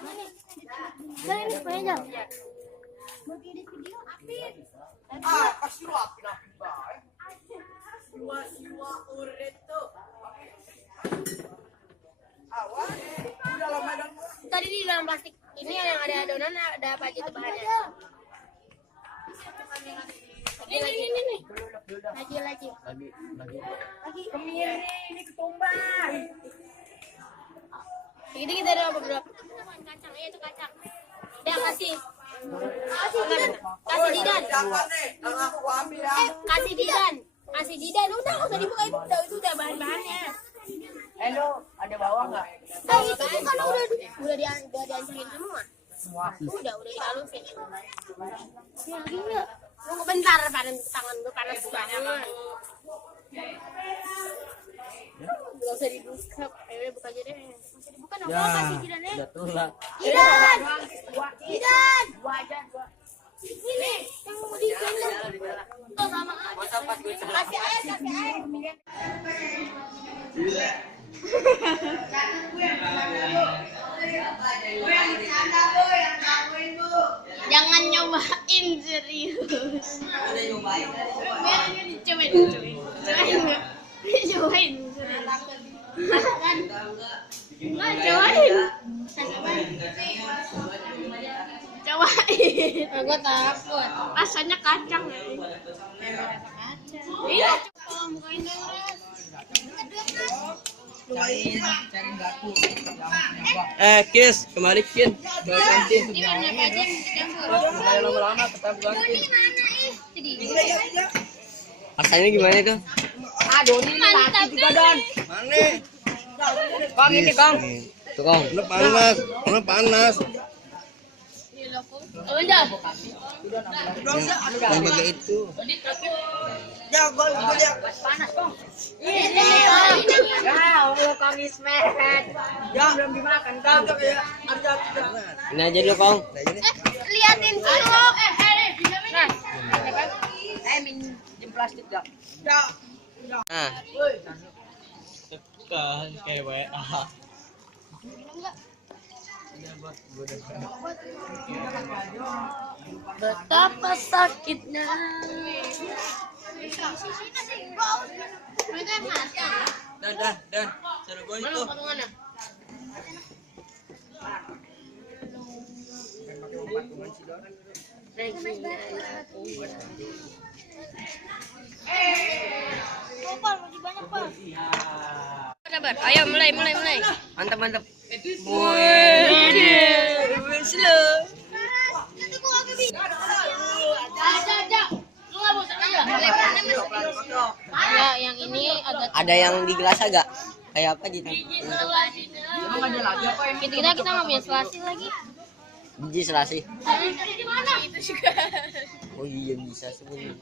Ini sepeda. Pasti lu apin baik. Siwa uret tuh. Awas, udah lama dan Tadi di dalam plastik ini yang ada adonan, ada apa aja tuh bahannya? Ini. Lagi. kemiri ini ketumbar. Jadi kita ada beberapa kacang, itu kacang. Ya kasih Didan. Jangan nih, aku ambil ya. Kasih Didan. Udah nggak usah dibuka itu udah bahan-bahannya. Lu ada bawang nggak? Itu kan udah dihancurin semua. Udah dihalusin. Ya gila. Tunggu bentar, tangan gue panas banget. Gak usah dibuka, buka aja deh. Masih dibuka dong, kasih Didan ya. Tulang. Didan. Ini yang mau digendong. Tuh sama aja. Kasih air. Jangan nyobain serius. Cobain. Gue takut. Rasanya kacang. Iya. Bukain dulu. Cari batu. Kis, kembali Kin. Ganti. Gimana Pak Jim? Jangan lama-lama, tetap ganti. Mana Rasanya gimana itu? Doni mati juga Don. Mana? Kang ini Kang. Tuh Kong. Ini panas. Yang pakai itu. Ya, gue lihat panas Kang. Ini. Ya, Allah Kang Ismet. Ya, belum dimakan Kang. Ya, ada. Ini aja dulu Kong. Liatin cilok. Minjem plastik dah. Nah. Kayak WA. Betapa sakitnya. Dan. Suruh gue itu. Potongannya? Sabar, ayo mulai. Mantap. Ya, yang ini agak Ada yang di gelas agak? Kayak apa gitu? Emang ada lagi apa yang kita nggak punya selasi lagi. Biji selasi. Di mana? Itu juga. Oh iya bisa sebenarnya.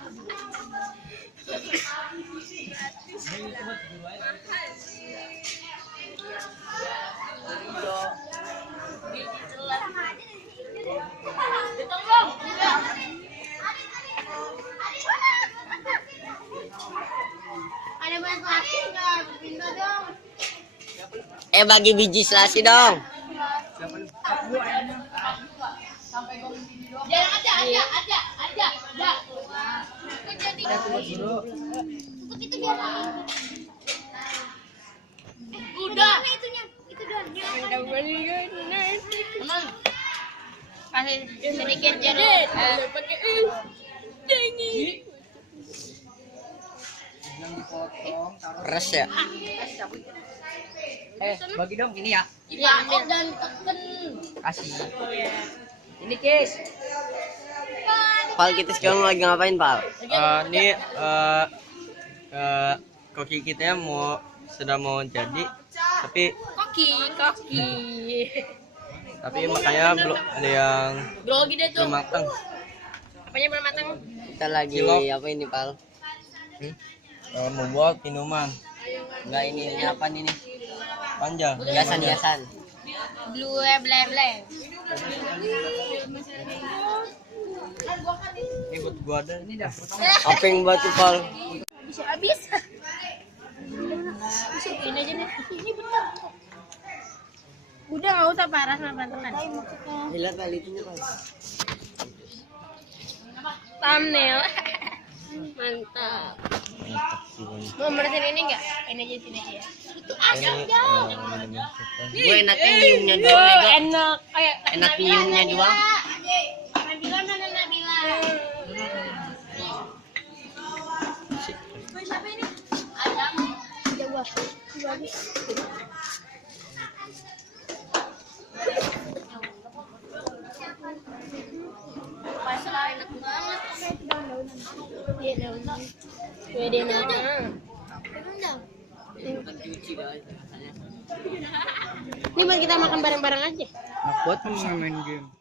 Ada banyak selasi nggak? Pindah dong. Bagi biji selasi dong. Ada. Ikut itu biar. Udah. Itu doang. Emang kasih sedikit jadi. Peres ya? bagi dong ini ya. Ya, ambil dan tekan. Kasih. Ini Kis. Pal, kita sekarang lagi ngapain Pal? Ini koki kita sudah mau jadi, tapi makanya belum ada yang Grogi deh tuh. belum matang. Apanya belum matang? Kita lagi Cilok. apa ini Pal? Membuat minuman Enggak, ini apa ini? panjang. Hiasan. Blue ble. Ini buat gua ada. Ini dah. Apa yang buat tuh Pal? Bisa habis. Ini aja nih. Ini betul. Udah nggak usah parah sama teman. Hilang kali itu pas. Thumbnail. Mantap. Mau bersihin ini enggak? Ini aja sini aja. Itu asam jauh. Gue enaknya nyiumnya doang ya, Gak? Enak. Kayak Enak nyiumnya doang. Nabila mana Nabila? Siapa ini? Adam. Jawa. Bagus. Pasal enak banget. Iya daun. Wede nama. Ini buat kita makan bareng-bareng aja. Buat main game.